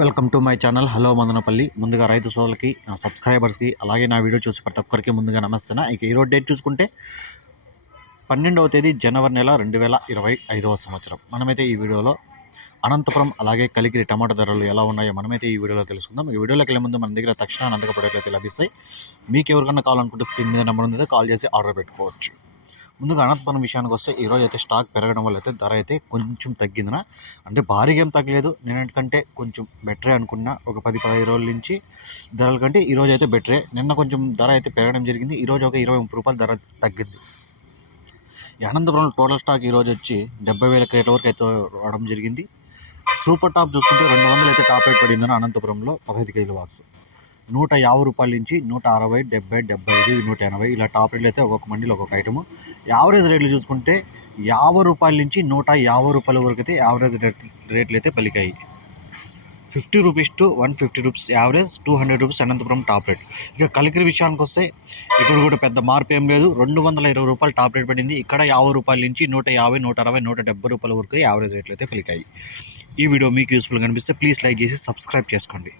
Welcome to my channel. Hello Madanapalle. ముందుగా రైతు సోదరులకి నా సబ్స్క్రైబర్స్కి అలాగే నా వీడియో చూసి ప్రతి ఒక్కరికి ముందుగా నమస్తే ఇక ఈరోజు డేట్ చూసుకుంటే పన్నెండవ తేదీ జనవరి నెల రెండు వేల ఇరవై ఐదవ సంవత్సరం. మనమైతే ఈ వీడియోలో అనంతపురం అలాగే కలిగిరి టమాటా ధరలు ఎలా ఉన్నాయో మనమైతే ఈ వీడియోలో తెలుసుకుందాం. ఈ వీడియోలోకి వెళ్ళే ముందు మన దగ్గర తక్షణ అనంతక ప్రొడక్ట్లు అయితే లభిస్తాయి. మీకు ఎవరికన్నా కావాలనుకుంటే స్క్రీన్ మీద నెంబర్ ఉంది కాల్ చేసి ఆర్డర్ పెట్టుకోవచ్చు. ముందుగా అనంతపురం విషయానికి వస్తే ఈరోజు అయితే స్టాక్ పెరగడం వల్ల అయితే ధర అయితే కొంచెం తగ్గిందిన అంటే భారీగా ఏం తగ్గలేదు. నిన్నటికంటే కొంచెం బెటరే అనుకున్నా ఒక పది పదహైదు రోజుల నుంచి ధరల కంటే ఈరోజు అయితే బెటరే నిన్న కొంచెం ధర అయితే పెరగడం జరిగింది. ఈరోజు ఒక ఇరవై ముప్పై రూపాయలు ధర తగ్గింది. ఈ అనంతపురంలో టోటల్ స్టాక్ ఈరోజు వచ్చి డెబ్బై వేల క్రేట్ల వరకు అయితే రావడం జరిగింది. సూపర్ టాప్ చూసుకుంటే రెండు వందలు అయితే టాప్ రేట్ పడిందని అనంతపురంలో పదహైదు కేజీల బాక్స్ నూట యాభై రూపాయల నుంచి నూట అరవై డెబ్బై డెబ్బై ఐదు నూట ఎనభై ఇలా టాప్ రేట్లు అయితే ఒక్కొక్క మండీలో ఒక్కొక్క ఐటము. యావరేజ్ రేట్లు చూసుకుంటే యాభై రూపాయల నుంచి నూట యాభై రూపాయల వరకు అయితే యావరేజ్ రేట్ రేట్లు అయితే పలికాయి. Fifty rupees to one fifty rupees average two hundred rupees Anantapuram top rate. ఇక కలికిరి విషయానికి వస్తే ఇక్కడ కూడా పెద్ద మార్పు ఏం లేదు. రెండు వందల ఇరవై రూపాయలు టాప్ రేట్ పడింది. ఇక్కడ యాభై రూపాయల నుంచి నూట యాభై నూట అరవై నూట డెబ్బై రూపాయల వరకు యావరేజ్ రేట్లు అయితే పలికాయి. ఈ వీడియో మీకు యూస్ఫుల్ కనిపిస్తే ప్లీజ్ లైక్ చేసి సబ్స్క్రైబ్ చేసుకోండి.